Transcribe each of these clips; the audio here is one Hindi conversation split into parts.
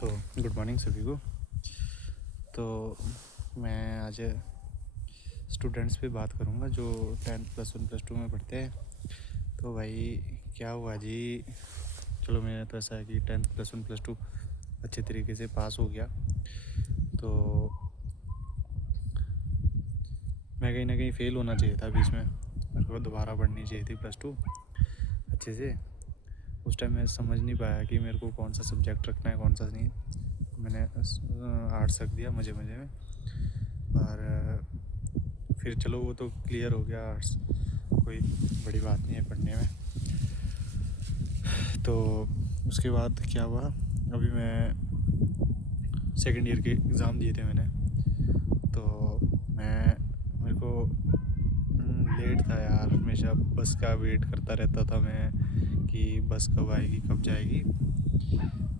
तो गुड मॉर्निंग सभी को। तो मैं आज स्टूडेंट्स पे बात करूँगा जो 10th +1 +2 में पढ़ते हैं। तो भाई क्या हुआ जी, चलो मेरा तो ऐसा है कि 10th +1 +2 अच्छे तरीके से पास हो गया। तो मैं कहीं ना कहीं फ़ेल होना चाहिए था बीच में, मेरे को दोबारा पढ़नी चाहिए थी +2 अच्छे से। उस टाइम मैं समझ नहीं पाया कि मेरे को कौन सा सब्जेक्ट रखना है कौन सा नहीं। मैंने आर्ट्स रख दिया मज़े मज़े में। और फिर चलो वो तो क्लियर हो गया, आर्ट्स कोई बड़ी बात नहीं है पढ़ने में। तो उसके बाद क्या हुआ, अभी मैं सेकंड ईयर के एग्ज़ाम दिए थे मैंने। तो मेरे को लेट था यार, हमेशा बस का वेट करता रहता था मैं कि बस कब आएगी कब जाएगी।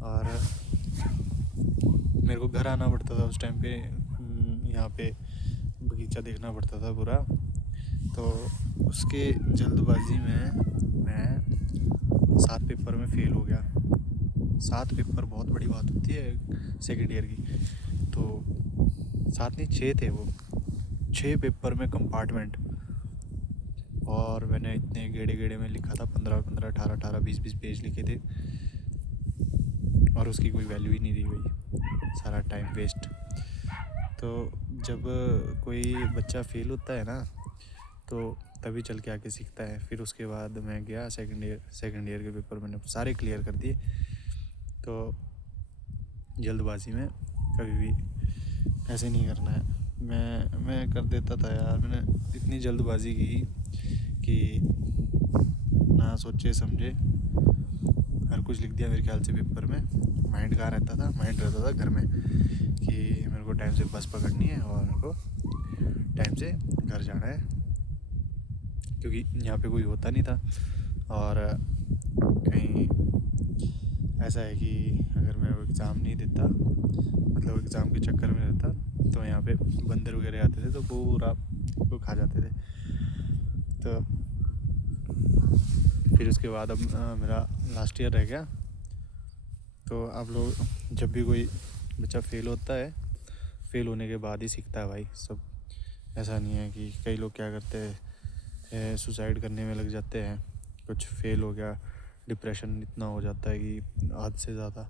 और मेरे को घर आना पड़ता था उस टाइम पे, यहाँ पे बगीचा देखना पड़ता था पूरा। तो उसके जल्दबाजी में मैं 7 पेपर में फ़ेल हो गया। 7 पेपर बहुत बड़ी बात होती है सेकेंड ईयर की। तो 7 नहीं 6 थे वो, 6 पेपर में कंपार्टमेंट। और मैंने इतने गेड़े गेड़े में लिखा था, 15-15, 18-18, 20-20 पेज लिखे थे। और उसकी कोई वैल्यू ही नहीं रही भाई, सारा टाइम वेस्ट। तो जब कोई बच्चा फ़ेल होता है ना, तो तभी चल के आके सीखता है। फिर उसके बाद मैं गया सेकंड ईयर के पेपर मैंने सारे क्लियर कर दिए। तो जल्दबाजी में कभी भी ऐसे नहीं करना है। मैं कर देता था यार, मैंने इतनी जल्दबाजी की कि ना सोचे समझे हर कुछ लिख दिया मेरे ख्याल से पेपर में। माइंड कहाँ रहता था, माइंड रहता था घर में कि मेरे को टाइम से बस पकड़नी है और मेरे को टाइम से घर जाना है, क्योंकि यहाँ पे कोई होता नहीं था। और कहीं ऐसा है कि अगर मैं वो एग्ज़ाम नहीं देता, मतलब एग्ज़ाम के चक्कर में रहता, तो यहाँ पे बंदर वगैरह आते थे तो पूरा वो खा जाते थे। तो फिर उसके बाद अब मेरा लास्ट ईयर रह गया। तो आप लोग जब भी कोई बच्चा फ़ेल होता है, फ़ेल होने के बाद ही सीखता है भाई सब। ऐसा नहीं है कि कई लोग क्या करते हैं, सुसाइड करने में लग जाते हैं। कुछ फ़ेल हो गया, डिप्रेशन इतना हो जाता है कि हद से ज़्यादा।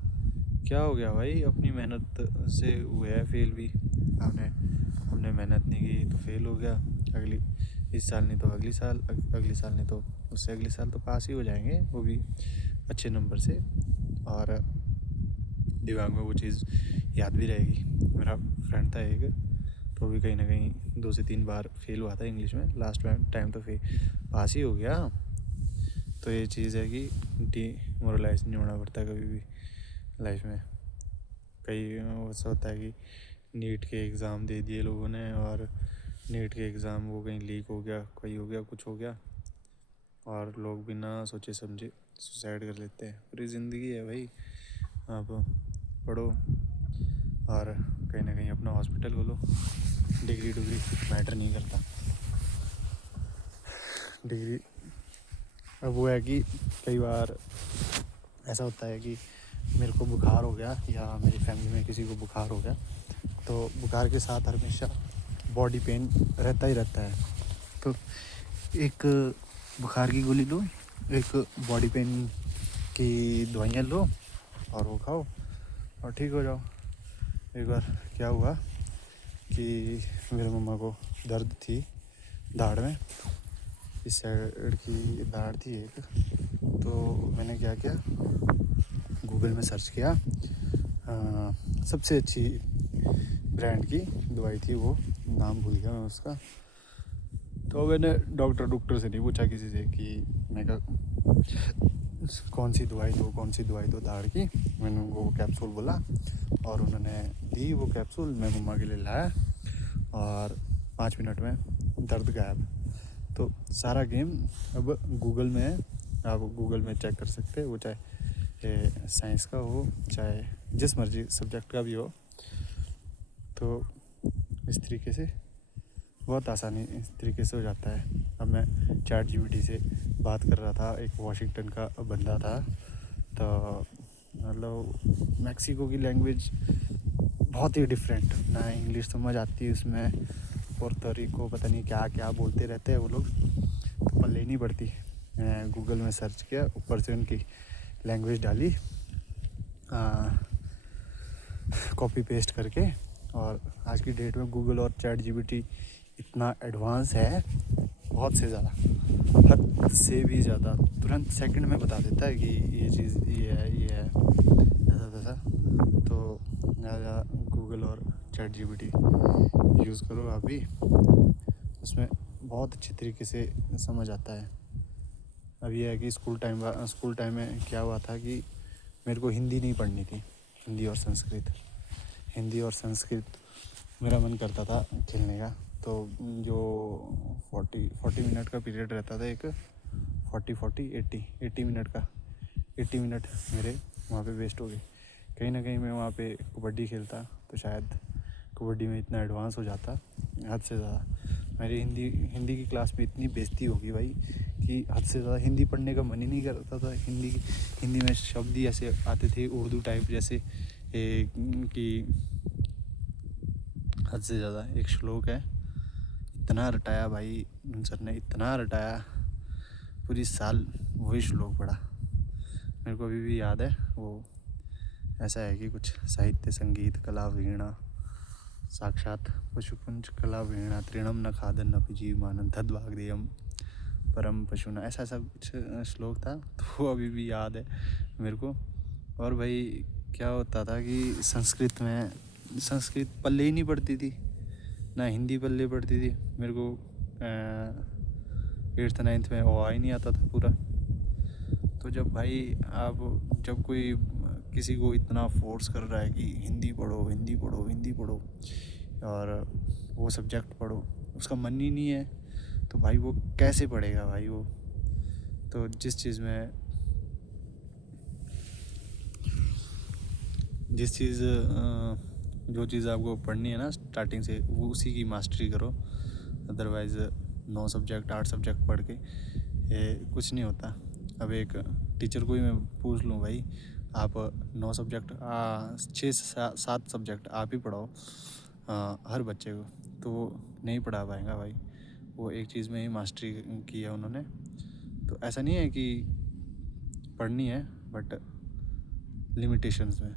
क्या हो गया भाई, अपनी मेहनत से हुआ है फ़ेल भी। हमने मेहनत नहीं की तो फ़ेल हो गया। इस साल नहीं तो अगली साल, अगली साल नहीं तो उससे अगले साल तो पास ही हो जाएंगे, वो भी अच्छे नंबर से। और दिमाग में वो चीज़ याद भी रहेगी। मेरा फ्रेंड था एक, तो भी कहीं ना कहीं 2 से 3 बार फ़ेल हुआ था इंग्लिश में। लास्ट टाइम तो पास ही हो गया। तो ये चीज़ है कि डिमोरलाइज नहीं होना पड़ता कभी भी लाइफ में। कई ऐसा होता है कि नीट के एग्ज़ाम दे दिए लोगों ने, और नीट के एग्ज़ाम वो कहीं लीक हो गया, कोई हो गया, कुछ हो गया, और लोग बिना सोचे समझे सुसाइड कर लेते हैं। पूरी ज़िंदगी है भाई, आप पढ़ो और कहीं ना कहीं अपना हॉस्पिटल खोलो। डिग्री मैटर नहीं करता। डिग्री अब वो है कि कई बार ऐसा होता है कि मेरे को बुखार हो गया या मेरी फैमिली में किसी को बुखार हो गया, तो बुखार के साथ हमेशा बॉडी पेन रहता ही रहता है। तो एक बुखार की गोली लो, एक बॉडी पेन की दवाइयाँ लो और वो खाओ और ठीक हो जाओ। एक बार क्या हुआ कि मेरे मम्मा को दर्द थी दाढ़ में, इस साइड की दाढ़ थी एक। तो मैंने क्या किया, गूगल में सर्च किया, सबसे अच्छी ब्रांड की दवाई थी वो, नाम भूल गया मैं उसका। तो मैंने डॉक्टर से नहीं पूछा किसी से कि मैं कौन सी दवाई दो दाढ़ की। मैंने उनको वो कैप्सूल बोला और उन्होंने दी वो कैप्सूल। मैं मम्मा के लिए लाया और 5 मिनट में दर्द गायब। तो सारा गेम अब गूगल में है, आप गूगल में चेक कर सकते हैं, वो चाहे साइंस का हो चाहे जिस मर्जी सब्जेक्ट का भी हो। तो इस तरीके से बहुत आसानी इस तरीके से हो जाता है। अब मैं ChatGPT से बात कर रहा था, एक वॉशिंगटन का बंदा था। तो मतलब मैक्सिको की लैंग्वेज बहुत ही डिफरेंट, ना इंग्लिश समझ आती है उसमें, पोर्तो रिको पता नहीं क्या क्या बोलते रहते हैं वो लोग, तो पल्ले ही नहीं पड़ती। मैं गूगल में सर्च किया, ऊपर से उनकी लैंग्वेज डाली कॉपी पेस्ट करके, और आज की डेट में गूगल और चैट जीपीटी इतना एडवांस है, बहुत से ज़्यादा, हद से भी ज़्यादा, तुरंत सेकंड में बता देता है कि ये चीज़ ये है ऐसा तैसा। तो ज़्यादा गूगल और चैट जीपीटी यूज़ करो आप भी, उसमें बहुत अच्छी तरीके से समझ आता है। अब ये है कि स्कूल टाइम में क्या हुआ था कि मेरे को हिंदी नहीं पढ़नी थी, हिंदी और संस्कृत मेरा मन करता था खेलने का। तो जो 40 मिनट का पीरियड रहता था, एक 80 मिनट का, 80 मिनट मेरे वहाँ पे वेस्ट हो गए। कहीं ना कहीं मैं वहाँ पे कबड्डी खेलता तो शायद कबड्डी में इतना एडवांस हो जाता, हद से ज़्यादा। मेरी हिंदी की क्लास में इतनी बेइज्जती होगी भाई कि हद से ज़्यादा, हिंदी पढ़ने का मन ही नहीं करता था। हिंदी में शब्द ही ऐसे आते थे उर्दू टाइप जैसे, कि हद से ज़्यादा। एक श्लोक है, इतना रटाया भाई सर ने, इतना रटाया, पूरी साल वही श्लोक पढ़ा। मेरे को अभी भी याद है वो। ऐसा है कि कुछ साहित्य संगीत कला वीणा साक्षात पशुपुंज कला वीणा तृणम न खादन न जीवमानम तद्वाग्देयम परम पशुना, ऐसा ऐसा कुछ श्लोक था। तो वो अभी भी याद है मेरे को। और भाई क्या होता था कि संस्कृत पल्ले ही नहीं पड़ती थी, ना हिंदी पल्ले पड़ती थी मेरे को। 8th 9th में ओ ही नहीं आता था पूरा। तो जब भाई आप जब कोई किसी को इतना फोर्स कर रहा है कि हिंदी पढ़ो हिंदी पढ़ो हिंदी पढ़ो और वो सब्जेक्ट पढ़ो, उसका मन ही नहीं है, तो भाई वो कैसे पढ़ेगा भाई वो। तो जिस चीज़ जो चीज़ आपको पढ़नी है ना स्टार्टिंग से, वो उसी की मास्टरी करो। अदरवाइज़ 9 सब्जेक्ट 8 सब्जेक्ट पढ़ के कुछ नहीं होता। अब एक टीचर को ही मैं पूछ लूँ भाई, आप 9 सब्जेक्ट 6-7 सब्जेक्ट आप ही पढ़ाओ हर बच्चे को, तो वो नहीं पढ़ा पाएगा भाई। वो एक चीज़ में ही मास्टरी की है उन्होंने। तो ऐसा नहीं है कि पढ़नी है, बट लिमिटेशंस में।